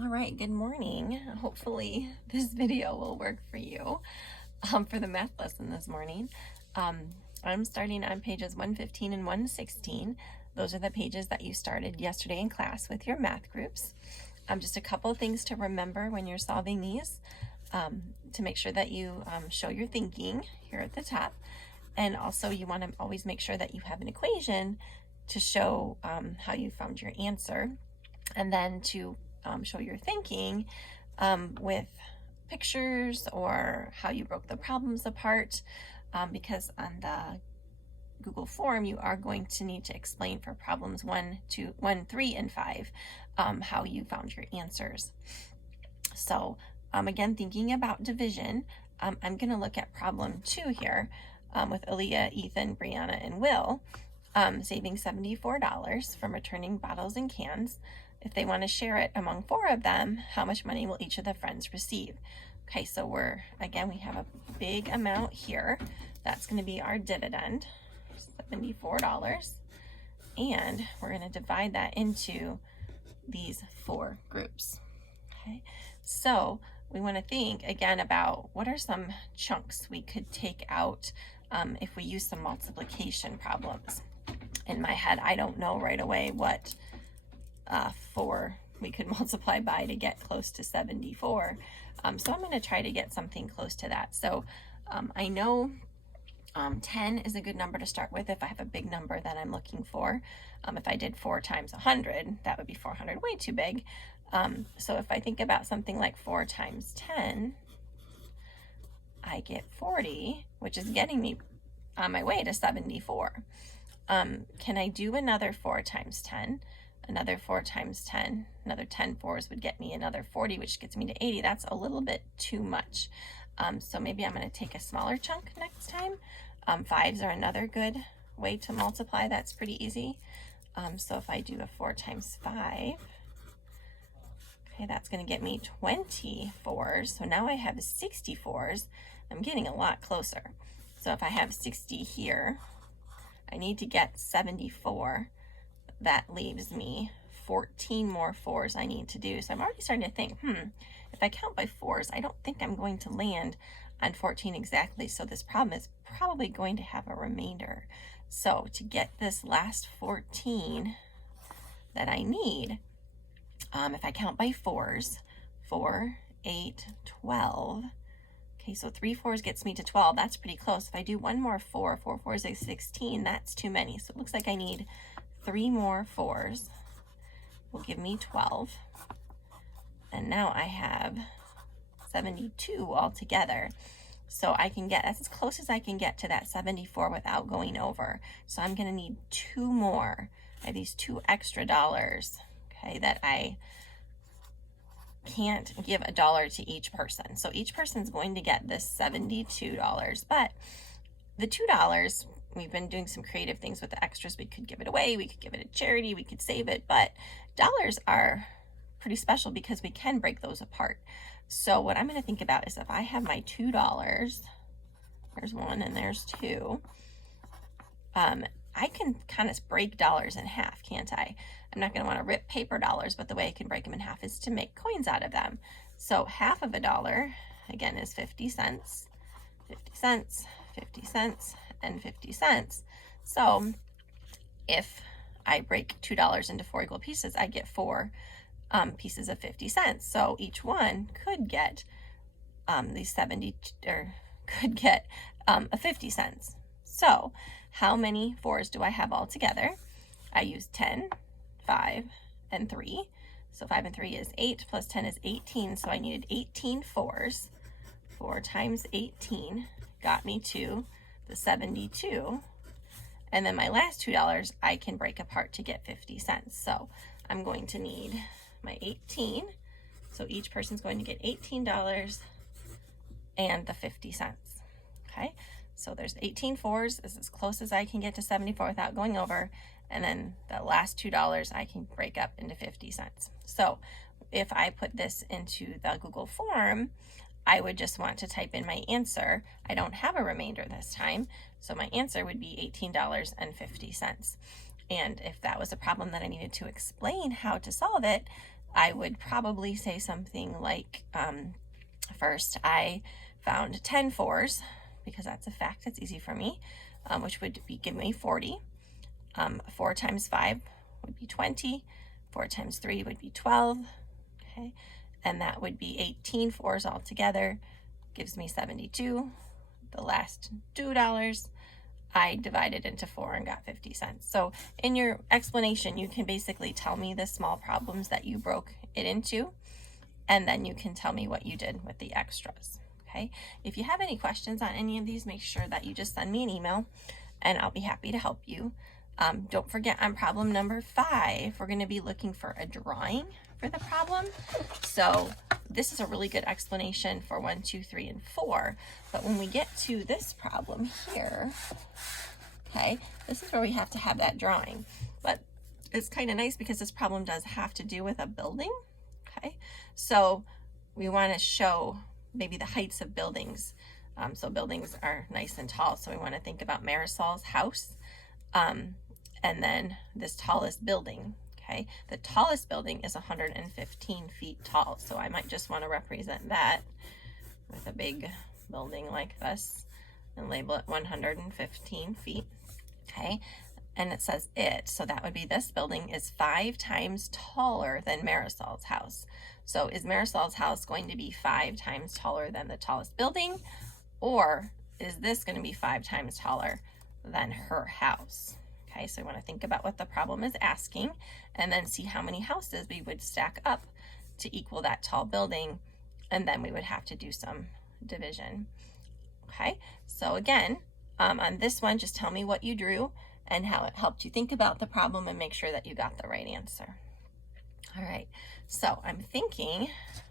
All right, good morning. Hopefully this video will work for you for the math lesson this morning. I'm starting on pages 115 and 116. Those are the pages that you started yesterday in class with your math groups. Just a couple of things to remember when you're solving these, to make sure that you show your thinking here at the top. And also you want to always make sure that you have an equation to show how you found your answer, and then to show your thinking with pictures or how you broke the problems apart, because on the Google form you are going to need to explain for problems 1, 3, and 5 how you found your answers. So again, thinking about division, I'm going to look at problem 2 here with Aaliyah, Ethan, Brianna, and Will, saving $74 from returning bottles and cans. If they want to share it among 4 of them, how much money will each of the friends receive? Okay, so we have a big amount here. That's going to be our dividend, $74. And we're going to divide that into these 4 groups. Okay, so we want to think again about what are some chunks we could take out if we use some multiplication problems. In my head, I don't know right away what 4 we could multiply by to get close to 74. So I'm going to try to get something close to that. So I know 10 is a good number to start with if I have a big number that I'm looking for. If I did 4 times 100, that would be 400, way too big. So if I think about something like 4 times 10, I get 40, which is getting me on my way to 74. Can I do another 4 times 10? Another 4 times 10, another 10 fours would get me another 40, which gets me to 80. That's a little bit too much. So maybe I'm going to take a smaller chunk next time. 5s are another good way to multiply. That's pretty easy. So if I do a 4 times 5, okay, that's going to get me 24s. So now I have 64s. I'm getting a lot closer. So if I have 60 here, I need to get 74. That leaves me 14 more 4s I need to do. So I'm already starting to think, if I count by 4s, I don't think I'm going to land on 14 exactly. So this problem is probably going to have a remainder. So to get this last 14 that I need, if I count by 4s, 4, 8, 12. Okay, so 3 4s gets me to 12. That's pretty close. If I do one more 4, 4 4s is 16. That's too many. So it looks like I need 3 more 4s will give me 12. And now I have 72 altogether. So I can get, that's as close as I can get to that 74 without going over. So I'm going to need 2 more. I have these 2 extra dollars, okay, that I can't give $1 to each person. So each person's going to get this $72, but the $2, we've been doing some creative things with the extras. We could give it away, we could give it to charity, we could save it, but dollars are pretty special because we can break those apart. So what I'm going to think about is if I have my $2, there's 1 and there's 2, I can kind of break dollars in half, can't I? I'm not going to want to rip paper dollars, but the way I can break them in half is to make coins out of them. So half of $1, again, is 50 cents, 50 cents, 50 cents, and 50 cents. So if I break $2 into 4 equal pieces, I get 4 pieces of 50 cents. So each one could get these 70, or could get a 50 cents. So how many 4s do I have all together? I used 10, 5, and 3. So 5 and 3 is 8, plus 10 is 18. So I needed 18 4s. 4 times 18 got me to the 72. And then my last $2 I can break apart to get 50 cents. So I'm going to need my 18. So each person's going to get $18 and the 50 cents. Okay, so there's 18 4s. This is as close as I can get to 74 without going over. And then the last $2 I can break up into 50 cents. So if I put this into the Google form, I would just want to type in my answer. I don't have a remainder this time, so my answer would be $18.50. And if that was a problem that I needed to explain how to solve it, I would probably say something like, first I found 10 fours, because that's a fact, that's easy for me, which would give me 40. 4 times 5 would be 20. 4 times 3 would be 12. Okay, and that would be 18 fours altogether, gives me 72. The last $2 I divided into 4 and got 50 cents. So in your explanation, you can basically tell me the small problems that you broke it into, and then you can tell me what you did with the extras. Okay, if you have any questions on any of these, make sure that you just send me an email and I'll be happy to help you. Don't forget, on problem number 5, we're going to be looking for a drawing for the problem. So this is a really good explanation for 1, 2, 3, and 4. But when we get to this problem here, okay, this is where we have to have that drawing. But it's kind of nice because this problem does have to do with a building. Okay, so we want to show maybe the heights of buildings. So buildings are nice and tall. So we want to think about Marisol's house. And then this tallest building, okay? The tallest building is 115 feet tall. So I might just want to represent that with a big building like this and label it 115 feet, okay? And it says it, so that would be this building is 5 times taller than Marisol's house. So is Marisol's house going to be 5 times taller than the tallest building, or is this going to be 5 times taller than her house? Okay, so I want to think about what the problem is asking and then see how many houses we would stack up to equal that tall building, and then we would have to do some division. Okay, so again, on this one, just tell me what you drew and how it helped you think about the problem and make sure that you got the right answer. All right, so I'm thinking,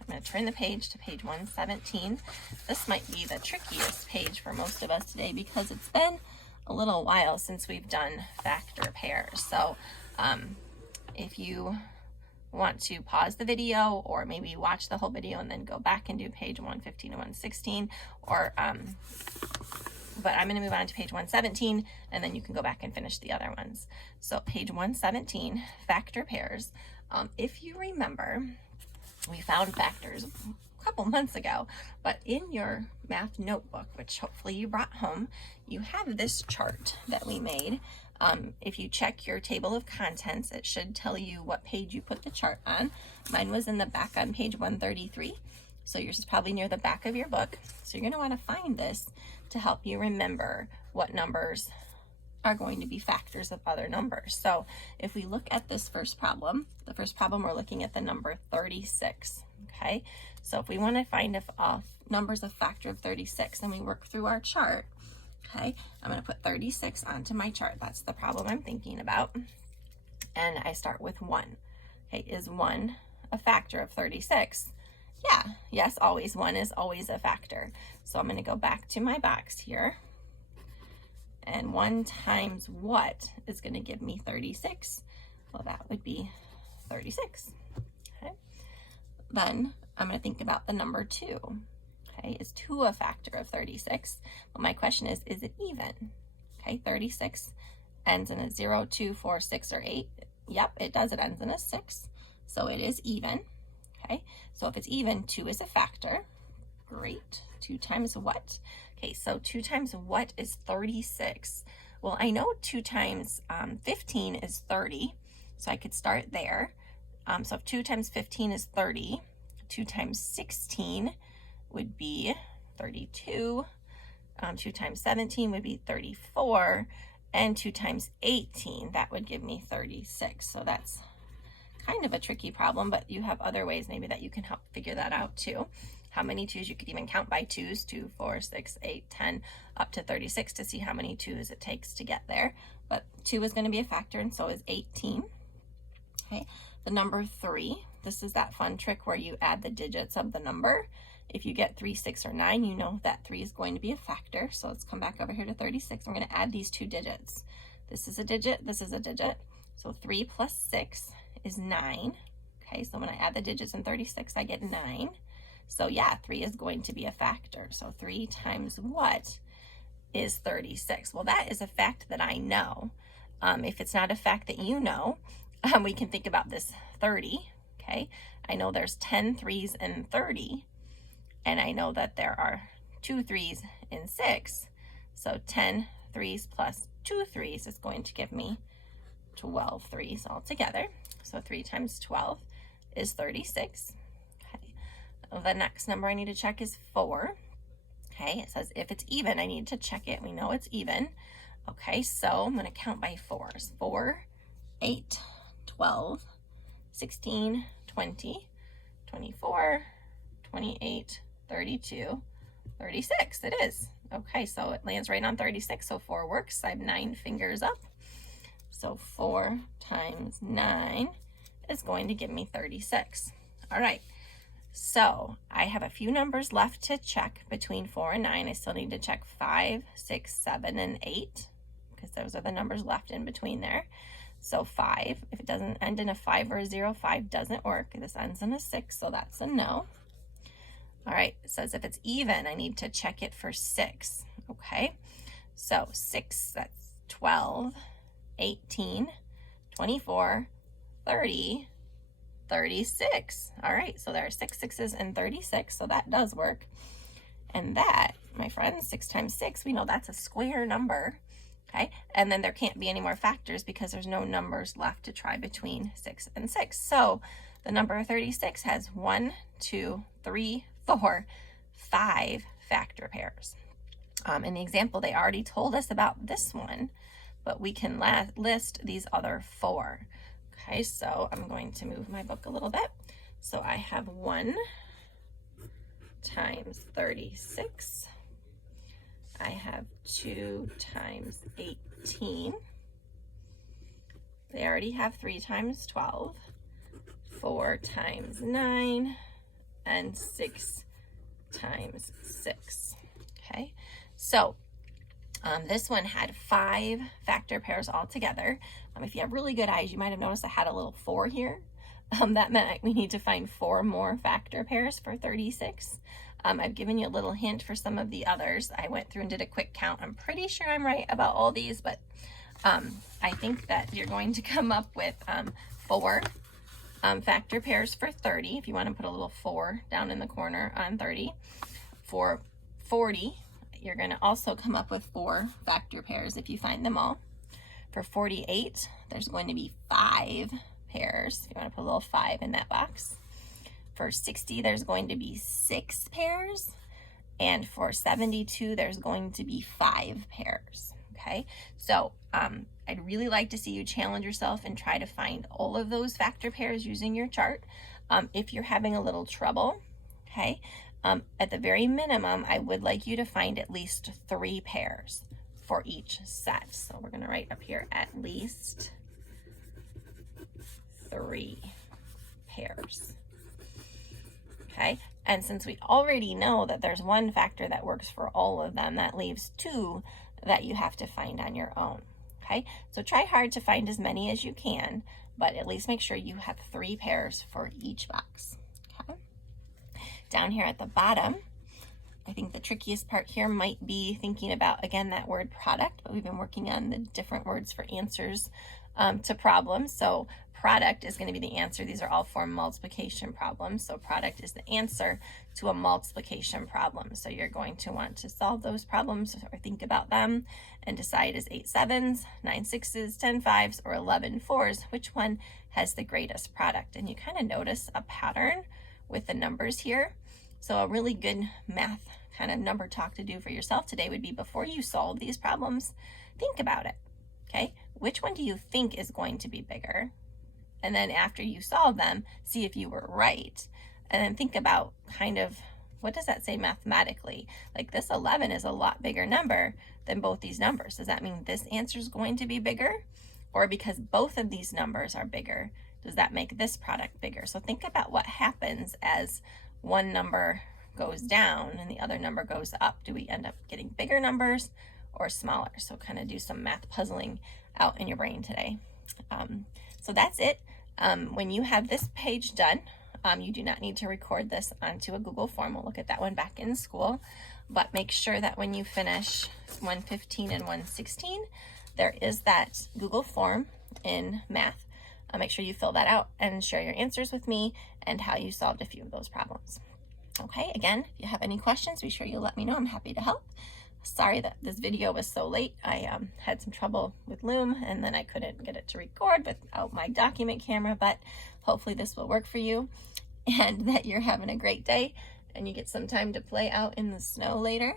I'm going to turn the page to page 117. This might be the trickiest page for most of us today because it's been a little while since we've done factor pairs. So if you want to pause the video or maybe watch the whole video and then go back and do page 115 and 116, or but I'm going to move on to page 117 and then you can go back and finish the other ones. So page 117, factor pairs. If you remember, we found factors couple months ago, but in your math notebook, which hopefully you brought home, you have this chart that we made. If you check your table of contents, it should tell you what page you put the chart on. Mine was in the back on page 133, so yours is probably near the back of your book. So you're going to want to find this to help you remember what numbers are going to be factors of other numbers. So if we look at this first problem, the first problem we're looking at the number 36. Okay, so if we want to find if number's a factor of 36 and we work through our chart, okay, I'm going to put 36 onto my chart. That's the problem I'm thinking about. And I start with 1. Okay, is 1 a factor of 36? Yeah, yes, always. 1 is always a factor. So I'm going to go back to my box here. And 1 times what is going to give me 36? Well, that would be 36. Okay. Then I'm going to think about the number 2. Okay, is 2 a factor of 36? Well, my question is it even? Okay, 36 ends in a 0, 2, 4, 6, or 8. Yep, it does. It ends in a 6. So it is even. Okay, so if it's even, 2 is a factor. Great. 2 times what? Okay, so 2 times what is 36? Well, I know 2 times 15 is 30, so I could start there. So if 2 times 15 is 30, 2 times 16 would be 32. 2 times 17 would be 34. And 2 times 18, that would give me 36. So that's kind of a tricky problem, but you have other ways maybe that you can help figure that out too. How many 2's you could even count by 2's, 2, 4, 6, 8, 10, up to 36 to see how many 2's it takes to get there. But 2 is going to be a factor, and so is 18. Okay, the number 3, this is that fun trick where you add the digits of the number. If you get 3, 6, or 9, you know that 3 is going to be a factor. So let's come back over here to 36. We're going to add these 2 digits. This is a digit, this is a digit. So 3 plus 6 is 9. Okay, so when I add the digits in 36, I get 9. So yeah, 3 is going to be a factor. So 3 times what is 36? Well, that is a fact that I know. If it's not a fact that you know, we can think about this 30. Okay, I know there's 10 threes in 30, and I know that there are 2 threes in 6. So 10 threes plus 2 threes is going to give me 12 threes altogether. So 3 times 12 is 36. Okay. The next number I need to check is 4. Okay, it says if it's even, I need to check it. We know it's even. Okay, so I'm going to count by 4s. 4, 8, 12, 16, 20, 24, 28, 32, 36. It is. Okay, so it lands right on 36, so 4 works. I have 9 fingers up. So 4 times 9 is going to give me 36. All right, so I have a few numbers left to check between 4 and 9. I still need to check 5, 6, 7, and 8, because those are the numbers left in between there. So 5, if it doesn't end in a 5 or a 0, 5 doesn't work. This ends in a 6, so that's a no. All right, it says if it's even, I need to check it for 6, okay? So 6, that's 12, 18, 24, 30, 36. All right, so there are 6 6s and 36, so that does work. And that, my friends, 6 times 6, we know that's a square number, okay? And then there can't be any more factors because there's no numbers left to try between 6 and 6. So the number 36 has 1, 2, 3, 4, 5 factor pairs. In the example, they already told us about this one, but we can list these other 4. Okay, so I'm going to move my book a little bit. So I have 1 times 36. I have 2 times 18. They already have 3 times 12, 4 times 9, and 6 times 6. Okay, so this one had 5 factor pairs altogether. If you have really good eyes, you might have noticed I had a little 4 here. That meant we need to find 4 more factor pairs for 36. I've given you a little hint for some of the others. I went through and did a quick count. I'm pretty sure I'm right about all these, but I think that you're going to come up with 4 factor pairs for 30, if you want to put a little 4 down in the corner on 30. For 40, you're going to also come up with 4 factor pairs if you find them all. For 48, there's going to be 5 pairs, if you want to put a little 5 in that box. For 60, there's going to be 6 pairs. And for 72, there's going to be 5 pairs. Okay, so I'd really like to see you challenge yourself and try to find all of those factor pairs using your chart. If you're having a little trouble, okay, at the very minimum, I would like you to find at least 3 pairs for each set. So we're going to write up here at least 3 pairs. Okay, and since we already know that there's 1 factor that works for all of them, that leaves 2 that you have to find on your own. Okay, so try hard to find as many as you can, but at least make sure you have 3 pairs for each box. Okay, down here at the bottom, I think the trickiest part here might be thinking about, again, that word product, but we've been working on the different words for answers to problems. So product is going to be the answer. These are all for multiplication problems. So product is the answer to a multiplication problem. So you're going to want to solve those problems or think about them and decide, is 8 7s, 9 6s, 10 5s, or 11 4s, which one has the greatest product? And you kind of notice a pattern with the numbers here. So a really good math kind of number talk to do for yourself today would be, before you solve these problems, think about it. Okay, which one do you think is going to be bigger? And then after you solve them, see if you were right. And then think about kind of, what does that say mathematically? Like, this 11 is a lot bigger number than both these numbers. Does that mean this answer is going to be bigger? Or because both of these numbers are bigger, does that make this product bigger? So think about what happens as one number goes down and the other number goes up. Do we end up getting bigger numbers or smaller? So kind of do some math puzzling out in your brain today. So that's it. When you have this page done, you do not need to record this onto a Google form. We'll look at that one back in school, but make sure that when you finish 115 and 116, there is that Google form in math make sure you fill that out and share your answers with me and how you solved a few of those problems. Okay, again, if you have any questions, be sure you let me know. I'm happy to help. Sorry that this video was so late. I had some trouble with Loom, and then I couldn't get it to record without my document camera, but hopefully this will work for you and that you're having a great day and you get some time to play out in the snow later.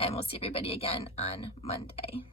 And we'll see everybody again on Monday.